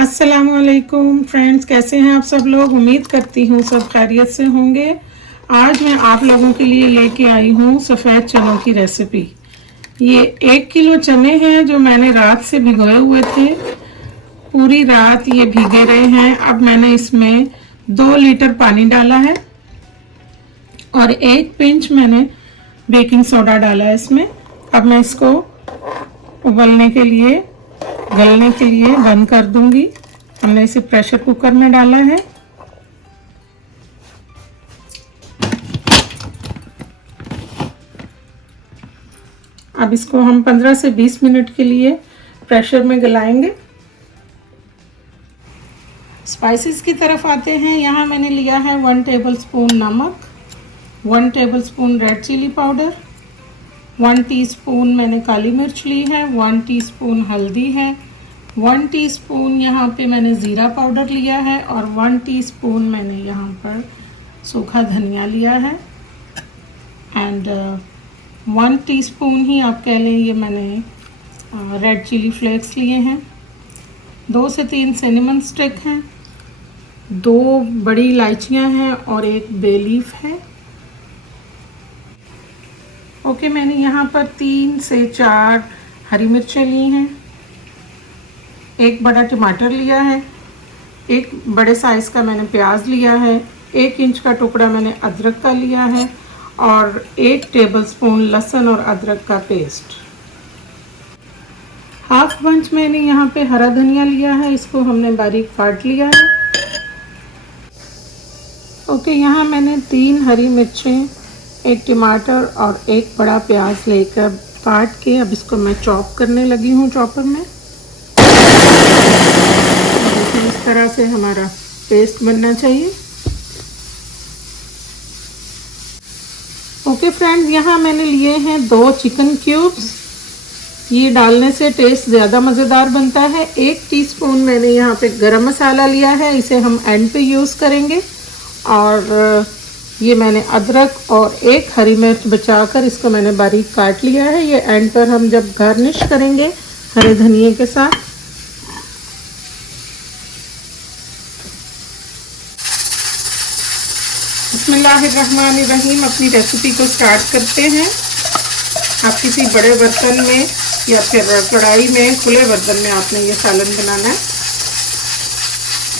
अस्सलामुअलैकुम फ्रेंड्स, कैसे हैं आप सब लोग। उम्मीद करती हूँ सब खैरियत से होंगे। आज मैं आप लोगों के लिए लेके आई हूँ सफ़ेद चनों की रेसिपी। ये 1 किलो चने हैं जो मैंने रात से भिगोए हुए थे। पूरी रात ये भीगे रहे हैं। अब मैंने इसमें 2 लीटर पानी डाला है और 1 पिंच मैंने बेकिंग सोडा डाला है इसमें। अब मैं इसको उबलने के लिए गलने के लिए बंद कर दूंगी। हमने इसे प्रेशर कुकर में डाला है। अब इसको हम 15 से 20 मिनट के लिए प्रेशर में गलाएंगे। स्पाइसेस की तरफ आते हैं। यहाँ मैंने लिया है 1 टेबलस्पून नमक, 1 tablespoon red chili powder, 1 teaspoon मैंने काली मिर्च ली है, 1 टीस्पून हल्दी है, 1 टीस्पून यहाँ पे मैंने ज़ीरा पाउडर लिया है और 1 टीस्पून मैंने यहाँ पर सूखा धनिया लिया है एंड 1 टीस्पून ही आप कह लें ये मैंने रेड चिली फ्लेक्स लिए हैं। 2 से 3 सिनेमन स्टिक हैं, 2 बड़ी इलायचियाँ हैं और 1 बे लीफ है। ओके, मैंने यहाँ पर 3 से 4 हरी मिर्चें ली हैं, 1 बड़ा टमाटर लिया है, 1 बड़े साइज़ का मैंने प्याज लिया है, 1 इंच का टुकड़ा मैंने अदरक का लिया है और 1 टेबलस्पून लहसुन और अदरक का पेस्ट। हाफ बंच मैंने यहाँ पे हरा धनिया लिया है, इसको हमने बारीक काट लिया है। ओके, यहाँ मैंने 3 हरी मिर्चें, 1 टमाटर और 1 बड़ा प्याज लेकर काट के अब इसको मैं चॉप करने लगी हूँ चॉपर में। इस तरह से हमारा पेस्ट बनना चाहिए। ओके फ्रेंड्स, यहाँ मैंने लिए हैं 2 चिकन क्यूब्स। ये डालने से टेस्ट ज़्यादा मज़ेदार बनता है। 1 टीस्पून मैंने यहाँ पे गरम मसाला लिया है, इसे हम एंड पे यूज़ करेंगे। और ये मैंने अदरक और 1 हरी मिर्च बचाकर इसको मैंने बारीक काट लिया है। ये एंड पर हम जब गार्निश करेंगे हरे धनिए के साथ। बिस्मिल्लाहिर्रहमानिर्रहीम, अपनी रेसिपी को स्टार्ट करते हैं। आप किसी बड़े बर्तन में या फिर कढ़ाई में, खुले बर्तन में आपने ये सालन बनाना है।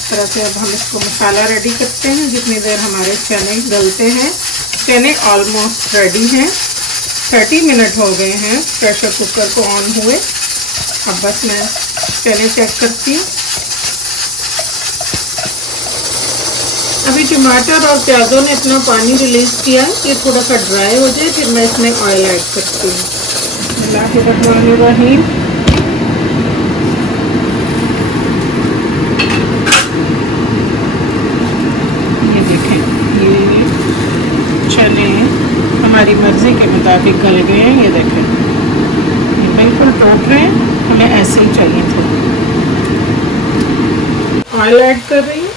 इस तरह से अब हम इसको मसाला रेडी करते हैं। जितनी देर हमारे चने गलते हैं। चने ऑलमोस्ट रेडी हैं। 30 मिनट हो गए हैं प्रेशर कुकर को ऑन हुए। अब बस मैं चने चेक करती हूँ। अभी टमाटर और प्याज़ों ने इतना पानी रिलीज़ किया है कि थोड़ा सा ड्राई हो जाए, फिर मैं इसमें ऑयल ऐड करती हूँ। बिस्मिल्लाहिर्रहमानिर्रहीम। ये देखें, ये चने हमारी मर्ज़ी के मुताबिक गल गए हैं। ये देखें, ये बिल्कुल टूट रहे हैं, हमें ऐसे ही चाहिए थे। ऑयल ऐड कर रही हूँ।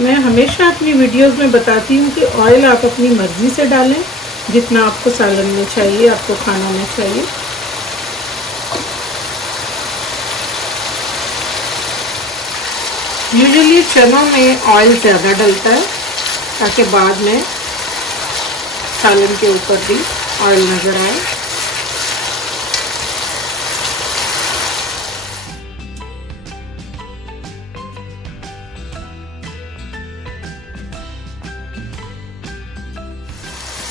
मैं हमेशा अपनी वीडियोस में बताती हूँ कि ऑयल आप अपनी मर्ज़ी से डालें, जितना आपको सालन में चाहिए, आपको खाना में चाहिए। यूजुअली चनों में ऑयल ज़्यादा डलता है ताकि बाद में सालन के ऊपर भी ऑयल नज़र आए।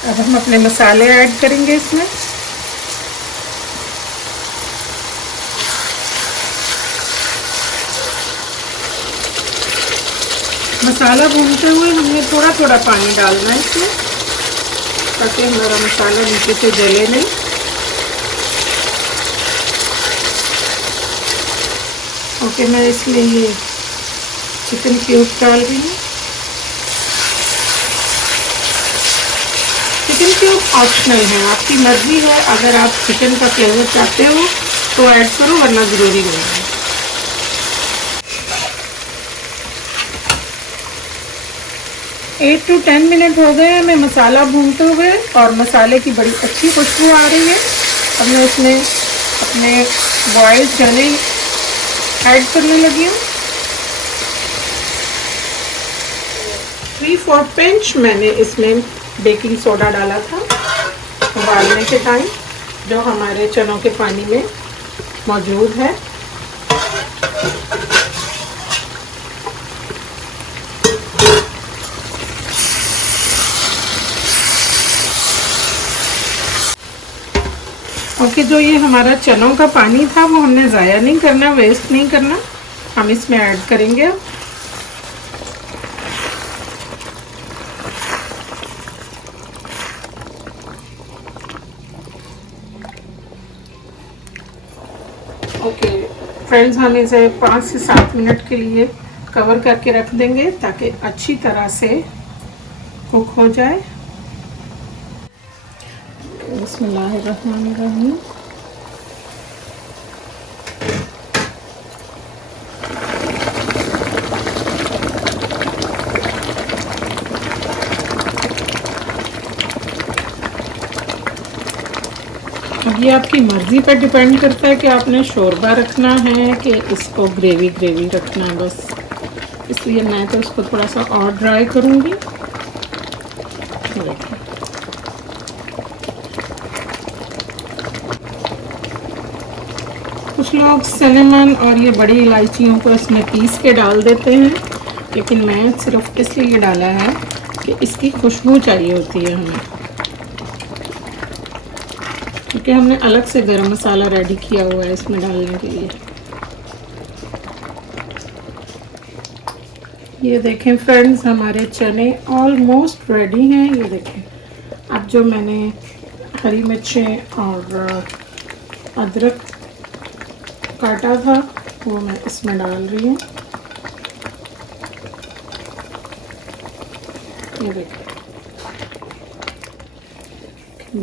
अब हम अपने मसाले ऐड करेंगे इसमें। मसाला भूनते हुए हमने थोड़ा थोड़ा पानी डालना है इसमें, ताकि हमारा मसाला नीचे से जले नहीं। ओके, मैं इसमें ये चिकन क्यूब डाल रही हूँ। चिकन क्यूब ऑप्शनल है, आपकी मर्ज़ी है। अगर आप चिकन का फ्लेवर चाहते हो तो ऐड करो, वरना ज़रूरी नहीं है। एट टू 10 मिनट हो गए हमें मसाला भूनते हुए और मसाले की बड़ी अच्छी खुशबू आ रही है। अब मैं इसमें अपने बॉइल्ड चने ऐड करने लगी हूँ। 3-4 पिंच मैंने इसमें बेकिंग सोडा डाला था उबालने के टाइम, जो हमारे चनों के पानी में मौजूद है। ओके, जो ये हमारा चनों का पानी था वो हमने ज़ाया नहीं करना, वेस्ट नहीं करना, हम इसमें ऐड करेंगे। ओके फ्रेंड्स, हम इसे 5 से 7 मिनट के लिए कवर करके रख देंगे ताकि अच्छी तरह से कुक हो जाए। बिस्मिल्लाहिर्रहमानिर्रहीम। अब ये आपकी मर्ज़ी पर डिपेंड करता है कि आपने शोरबा रखना है कि इसको ग्रेवी ग्रेवी रखना है बस, इसलिए मैं तो इसको थोड़ा सा और ड्राई करूँगी। कुछ लोग सिनेमन और ये बड़ी इलायचियों को इसमें पीस के डाल देते हैं, लेकिन मैं सिर्फ इसलिए डाला है कि इसकी खुशबू चाहिए होती है हमें, क्योंकि हमने अलग से गरम मसाला रेडी किया हुआ है इसमें डालने के लिए। ये देखें फ्रेंड्स, हमारे चने ऑलमोस्ट रेडी हैं। ये देखें, अब जो मैंने हरी मिर्चें और अदरक काटा था वो मैं इसमें डाल रही हूँ। ये देखें,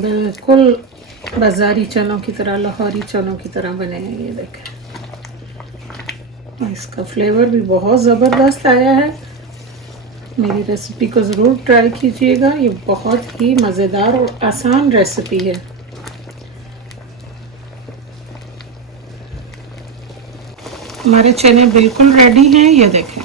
बिल्कुल बाज़ारी चनों की तरह, लाहौरी चनों की तरह बने हैं। ये देखें, इसका फ्लेवर भी बहुत ज़बरदस्त आया है। मेरी रेसिपी को ज़रूर ट्राई कीजिएगा, ये बहुत ही मज़ेदार और आसान रेसिपी है। हमारे चने बिल्कुल रेडी हैं। ये देखें,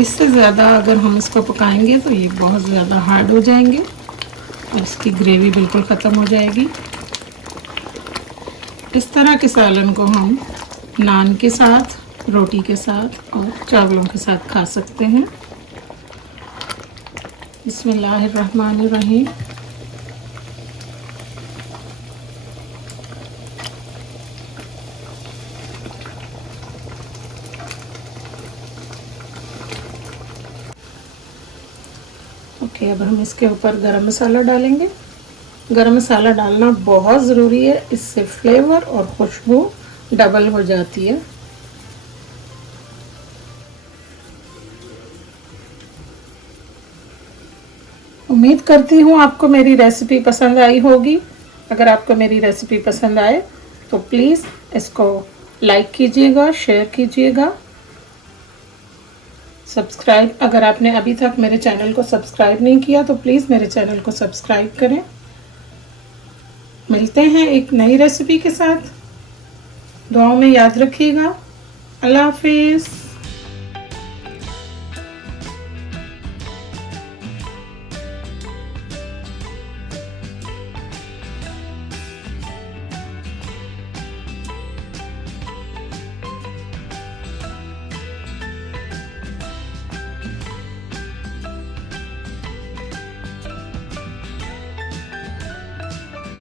इससे ज़्यादा अगर हम इसको पकाएंगे तो ये बहुत ज़्यादा हार्ड हो जाएंगे और इसकी ग्रेवी बिल्कुल ख़त्म हो जाएगी। इस तरह के सालन को हम नान के साथ, रोटी के साथ और चावलों के साथ खा सकते हैं। बिस्मिल्लाहिर्रहमानिर्रहीम। ओके, अब हम इसके ऊपर गरम मसाला डालेंगे। गरम मसाला डालना बहुत ज़रूरी है, इससे फ्लेवर और खुशबू डबल हो जाती है। उम्मीद करती हूँ आपको मेरी रेसिपी पसंद आई होगी। अगर आपको मेरी रेसिपी पसंद आए तो प्लीज़ इसको लाइक कीजिएगा, शेयर कीजिएगा, सब्सक्राइब, अगर आपने अभी तक मेरे चैनल को सब्सक्राइब नहीं किया तो प्लीज़ मेरे चैनल को सब्सक्राइब करें। मिलते हैं एक नई रेसिपी के साथ, दुआओं में याद रखिएगा। अल्लाह हाफिज़।